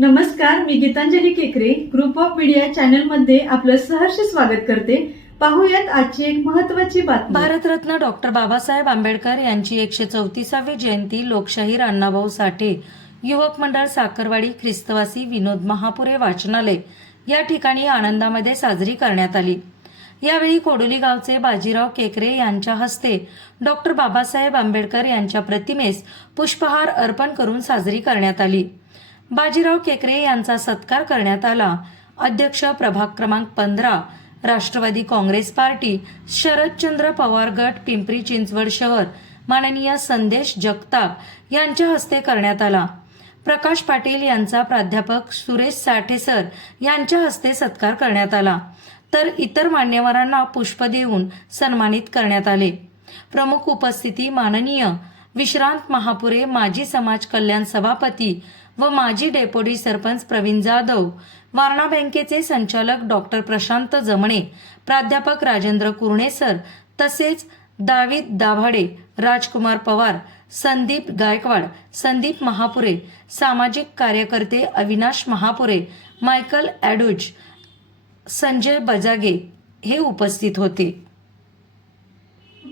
नमस्कार मी गीतांजली केकरे. Group of media चॅनलमध्ये आपलं सहर्ष स्वागत करते. पाहूयात आजची एक महत्वाची बातमी. भारतरत्न डॉक्टर बाबासाहेब आंबेडकर यांची एकशे चौतीसावी जयंती लोकशाहीर अण्णाभाऊ साठे युवक मंडळ साखरवाडी ख्रिस्तवासी विनोद महापुरे वाचनालय या ठिकाणी आनंदामध्ये साजरी करण्यात आली. यावेळी कोडोली गावचे बाजीराव केकरे यांच्या हस्ते डॉक्टर बाबासाहेब आंबेडकर यांच्या प्रतिमेस पुष्पहार अर्पण करून साजरी करण्यात आली. बाजीराव केकरे यांचा सत्कार करण्यात आला. अध्यक्ष प्रभाग क्रमांक पंधरा राष्ट्रवादी काँग्रेस पार्टी शरदचंद्र पवार गट पिंपरी चिंचवड शहर माननीय संदेश जगताप यांच्या हस्ते करण्यात आला. प्रकाश पाटील यांचा प्राध्यापक सुरेश साठे सर यांच्या हस्ते सत्कार करण्यात आला. तर इतर मान्यवरांना पुष्प देऊन सन्मानित करण्यात आले. प्रमुख उपस्थिती माननीय विश्रांत महापुरे माजी समाज कल्याण सभापती व माजी डेप्युटी सरपंच प्रवीण जाधव वारणा बँकेचे संचालक डॉक्टर प्रशांत जमणे प्राध्यापक राजेंद्र कुर्णेसर तसेच दावीद दाभाडे राजकुमार पवार संदीप गायकवाड संदीप महापुरे सामाजिक कार्यकर्ते अविनाश महापुरे मायकल ॲडुज संजय बजागे हे उपस्थित होते.